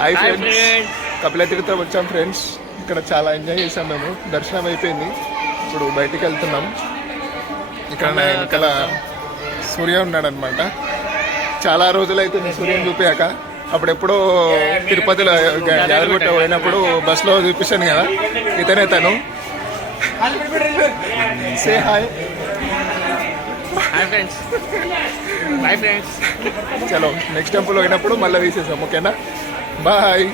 Hi friends, Kapilatheertham వచ్చాం friends. ఇక్కడ చాలా ఎంజాయ్ చేసాం మేము. దర్శనం అయిపోయింది, ఇప్పుడు బయటికి వెళ్తున్నాం. ఇక్కడ వెనకాల సూర్య ఉన్నాడనమాట. చాలా రోజులైతుంది సూర్యుని చూపించాక. అప్పుడెప్పుడో తిరుపతిలో యాదగిరిగుట్ట పోయినప్పుడు బస్సులో చూపించాను కదా, ఇతనే తను. Say hi. Hi friends. Bye friends. చలో నెక్స్ట్ టెంపుల్ పోయినప్పుడు మళ్ళీ తీసేసాం, ఓకేనా? Bye.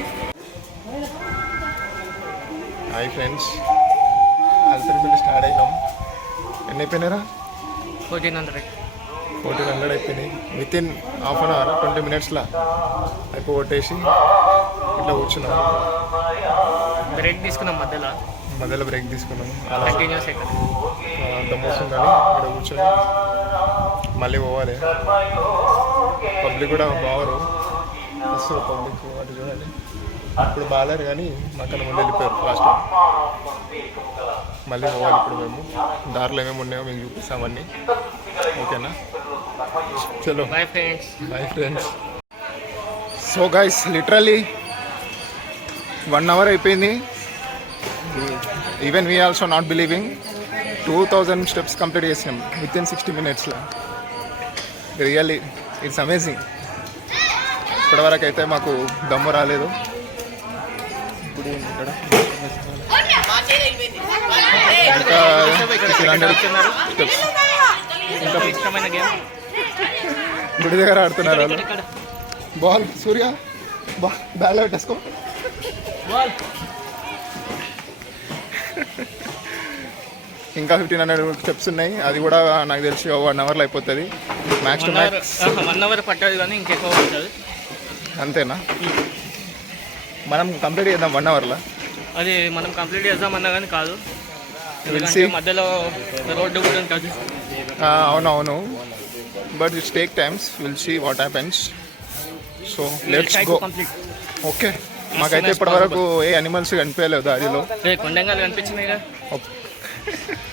Hi friends, Alparipalli start అయినాం. ఎన్ని అయిపోయినారా? 1400 అయిపోయినాయి. వితిన్ హాఫ్ అన్ అవర్ 20 minutesలో అయిపోగొట్టేసి ఇట్లా కూర్చున్నాం. బ్రేక్ తీసుకున్నాం, మధ్యలో బ్రేక్ తీసుకున్నాం. అలా కంటిన్యూస్ అయితే అంత మోసం కానీ ఇక్కడ కూర్చొని మళ్ళీ పోవాలి. పబ్లిక్ కూడా బాగరు, వస్తారు పబ్లిక్. అటు చూడాలి. ఇప్పుడు బాగాలేరు కానీ మాకన్నా ముందు వెళ్ళిపోయారు ఫాస్ట్. మళ్ళీ పోవాలి. ఇప్పుడు మేము దారిలో ఏమేమి ఉన్నాయో మేము చూపిస్తామన్నీ, ఓకేనా? చలో bye friends. Bye friends. So guys, literally 1 hour అయిపోయింది. Even we also not believing 2000 steps complete చేసినాం వితిన్ 60 minutesలో. Really it's amazing. ఇప్పటివరకు అయితే మాకు దమ్ము రాలేదు. ఇప్పుడు ఇక్కడ ఇంకా 300 steps. ఇంకా ఇష్టమైన గేమ్ గుడి దగ్గర ఆడుతున్నారు వాళ్ళు. బాల్ సూర్య, బ్యాల్ పెట్టేసుకో. ఇంకా 1500 steps ఉన్నాయి. అది కూడా నాకు తెలిసి 1 hourలో అయిపోతుంది. మ్యాక్స్ టు మ్యాక్స్ 1 hour పట్టదు, కానీ ఇంకెక్కువ పడుతుంది. అంతేనా? మనం కంప్లీట్ చేద్దాం 1 hourలో. అది మనం కంప్లీట్ చేద్దామన్నా కానీ కాదు, మధ్యలో రోడ్డు కూడా ఉంటుంది. అవునవును, but it's take times. Will see what happens. So let's go. Okay. మాకైతే ఇప్పటివరకు ఏ అనిమల్స్ కనిపించలేదు దారిలో. కొండంగాలు కనిపించినాయి కదా,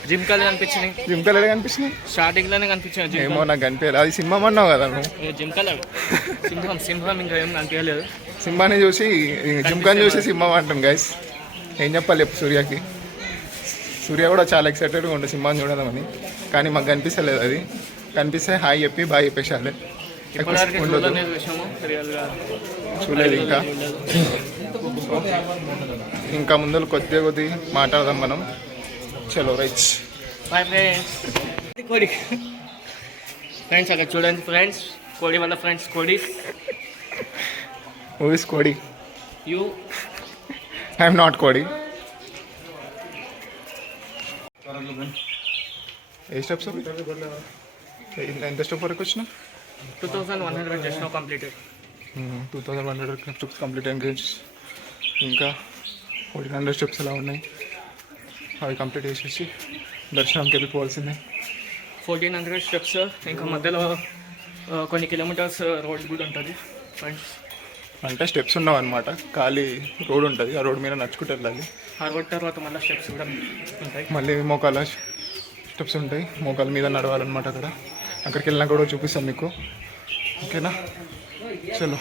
జింకలు కనిపించినాయి. జింకలు కనిపించినాయి స్టార్టింగ్లోనే కనిపించినాయి. ఏమో నాకు కనిపించలేదు. అది సింహం అన్నావు కదా నువ్వు. జింకలు, సింహం ఇంకా ఏం కనిపించలేదు. సింహాన్ని చూసి జింకని చూసి సింహం అంటాను గైస్. ఏం చెప్పాలి చెప్పు సూర్యకి? సూర్య కూడా చాలా ఎక్సైటెడ్గా ఉండే సింహాన్ని చూడదామని, కానీ మాకు కనిపిస్తలేదు. అది కనిపిస్తే హాయ్ చెప్పి బాయ్ చెప్పేసాలి. చూడలేదు ఇంకా ముందు కొద్ది మాట్లాడదాం మనం. చలో రైట్. Bye friends. కోడి ఫ్రెండ్స్ అక్కడ చూడండి ఫ్రెండ్స్, కోడి వల్ల ఫ్రెండ్స్. కోడి హూ ఇస్ కోడి? యూ. ఐఎమ్ నాట్ కోడి. ఏ స్టెప్స్? ఎంత స్టెప్ వరకు వచ్చినా? 2100 just now completed. 2100 steps complete అయ్యాయి. ఇంకా 1400 స్టెప్స్ ఎలా ఉన్నాయి, అవి కంప్లీట్ చేసేసి దర్శనంకి వెళ్ళిపోవాల్సిందే. 1400 స్టెప్స్. ఇంకా మధ్యలో కొన్ని కిలోమీటర్స్ రోడ్ కూడా ఉంటుంది ఫ్రెండ్స్. అంటే స్టెప్స్ ఉండవు అనమాట, ఖాళీ రోడ్ ఉంటుంది. ఆ రోడ్ మీద నడుచుకుంటూ వెళ్ళాలి. ఆ రోడ్ తర్వాత మళ్ళీ స్టెప్స్ కూడా ఉంటాయి. మళ్ళీ మోకాల స్టెప్స్ ఉంటాయి, మోకాల మీద నడవాలన్నమాట. అక్కడికి వెళ్ళినా కూడా చూపిస్తాం మీకు, ఓకేనా? చలో.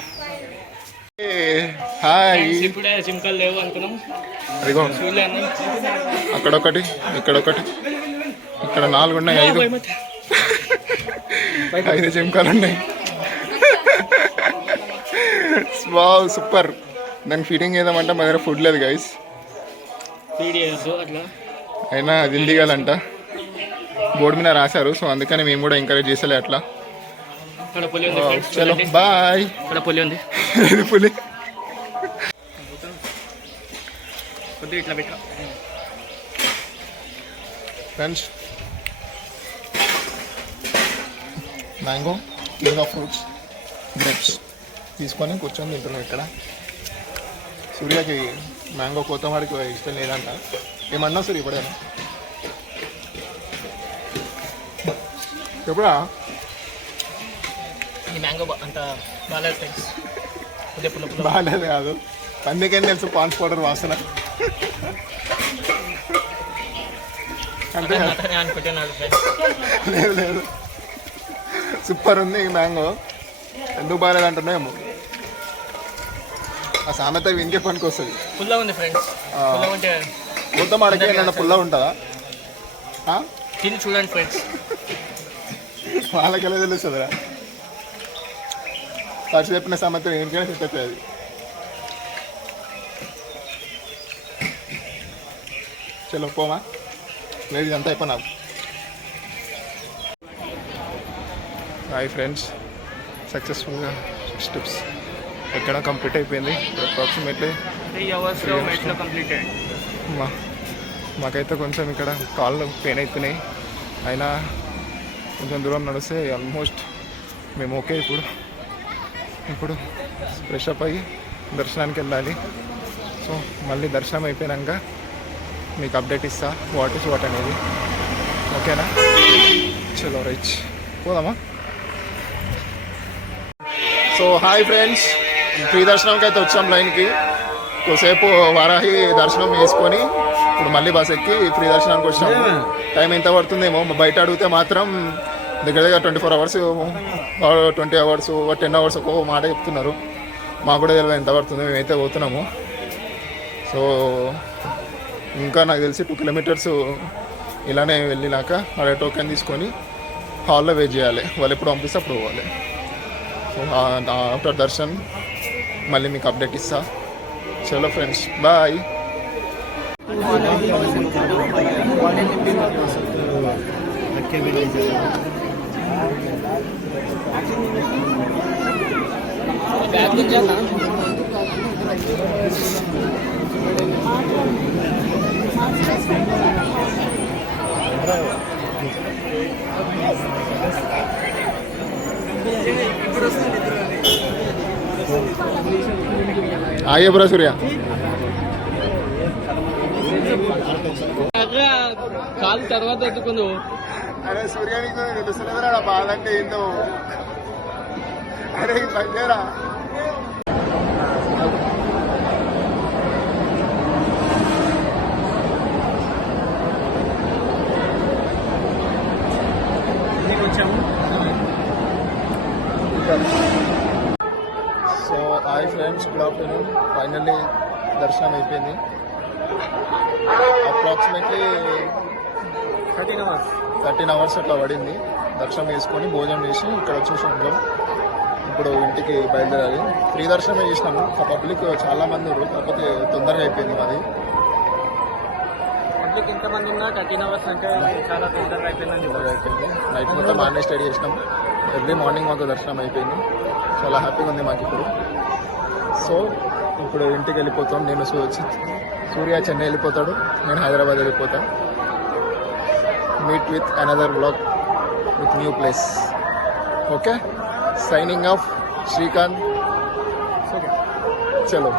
హాయ్. ఇప్పుడే జింకలు లేవు అనుకున్నాం. అదిగో అక్కడొకటి, ఇక్కడొకటి, ఇక్కడ 4 ఉన్నాయి. 5 జింకలు ఉన్నాయి. Wow, super. దాన్ని ఫీడింగ్ చేద్దామంటే మా దగ్గర ఫుడ్ లేదు గైస్. ఫీడ్ చేయొద్దు అట్లా, అయినా అది దిగాలంట. బోర్డు మీద రాశారు, సో అందుకని మేము కూడా ఎంకరేజ్ చేసలే అట్లా. చలో బాయ్. ఇక్కడ పులి ఉంది. పులి కొద్దిగా ఇట్లా పెట్టా friends. Mango, king of fruits, grapes తీసుకొని కూర్చొని తింటున్నాం ఇక్కడ. సూర్యకి మ్యాంగో కోతమాడికి ఇష్టం లేదంట. ఏమన్నా సూర్య ఇప్పుడేనా? ఎప్పుడా ఈ మ్యాంగో అంత బాగాలేదు ఫ్రెండ్స్. బాగాలేదు కాదు, అందుకని తెలుసు పాన్స్ పౌడర్ వాసన. అంటే లేదు లేదు, సూపర్ ఉంది ఈ మ్యాంగో. ఎందుకు బాగాలేదు అంటున్నాయేమో. ఆ సామెత ఇంకే పనికి వస్తుంది. పుల్ల ఉంది ఫ్రెండ్స్. పుల్ల ఉంటే మొత్తం అడిగే ఏమన్నా పుల్ల ఉంటుందా? తిని చూడండి ఫ్రెండ్స్. వాళ్ళకి ఎలా తెలుస్తుందిరా? ఫస్ట్ చెప్పిన సామెత ఏంటికైనా సెట్ అవుతుంది అది. చలో పోమా, లేదు ఇదంతా అయిపోయినా. హాయ్ ఫ్రెండ్స్, సక్సెస్ఫుల్గా స్టెప్స్ ఎక్కడ కంప్లీట్ అయిపోయింది. అప్రాక్సిమేట్లీ 3 అవర్స్లో మెట్లో కంప్లీటెడ్. మాకైతే కొంచెం ఇక్కడ కాళ్ళు పెయిన్ అవుతున్నాయి, అయినా కొంచెం దూరం నడిస్తే ఆల్మోస్ట్ మేము ఓకే. ఇప్పుడు ఫ్రెష్ అప్ అయ్యి దర్శనానికి వెళ్ళాలి. సో మళ్ళీ దర్శనం అయిపోయాక మీకు అప్డేట్ ఇస్తా వాట్ ఇస్ వాట్ అనేది. ఓకేనా? చలో రైట్ పోదామా. సో హాయ్ ఫ్రెండ్స్, ఫ్రీ దర్శనంకి అయితే వచ్చాం లైన్కి. కొద్దిసేపు వారాహి దర్శనం చేసుకొని ఇప్పుడు మళ్ళీ బస్ ఎక్కి ఫ్రీ దర్శనానికి వచ్చాము. టైం ఎంత పడుతుందేమో బయట అడిగితే మాత్రం దగ్గర 24 అవర్స్ 20 అవర్స్ 10 అవర్స్ ఒక్కో మాట చెప్తున్నారు. మాకు కూడా తెలియదు ఎంత పడుతుందో. మేమైతే పోతున్నాము. సో ఇంకా నాకు తెలిసి 2 కిలోమీటర్స్ ఇలానే వెళ్ళినాక అదే టోకెన్ తీసుకొని హాల్లో వెయిట్ చేయాలి. వాళ్ళు ఎప్పుడు పంపిస్తే అప్పుడు పోవాలి. సో ఆఫ్టర్ దర్శన్ మళ్ళీ మీకు అప్డేట్ ఇస్తా. చలో ఫ్రెండ్స్, బాయ్. आइए ब्रा सूर्या. కాలు తర్వాత పెట్టుకుందు. అరే సూర్య నీకు తెలుసులేదురా బాధ అంటే ఏంటో. అరే బందేరా. So hi friends, good afternoon. Finally దర్శనం అయిపోయింది. అప్రాక్సిమేట్లీ 13 అవర్స్ అట్లా పడింది. దర్శనం చేసుకొని భోజనం చేసి ఇక్కడ వచ్చేసి ఉంటాం. ఇప్పుడు ఇంటికి బయలుదేరాలి. ఫ్రీ దర్శనం చేసినాము. పబ్లిక్ చాలా మంది ఉన్నారు, కాకపోతే తొందరగా అయిపోయింది మాది. పబ్లిక్ ఎంతమంది ఉన్నా 13 అవర్స్ అంటే చాలా తొందరగా అయిపోయింది. నైట్ మొత్తం మార్నింగ్ స్టడీ చేసినాము. ఎర్లీ మార్నింగ్ మాకు దర్శనం అయిపోయింది. చాలా హ్యాపీగా ఉంది మాకు ఇప్పుడు. సో ఇప్పుడు ఇంటికి వెళ్ళిపోతాం. నేను సూర్య చెన్నై వెళ్ళిపోతాడు, నేను హైదరాబాద్ వెళ్ళిపోతాను. Meet with another vlog with new place. Okay, signing off Srikanth. చలో.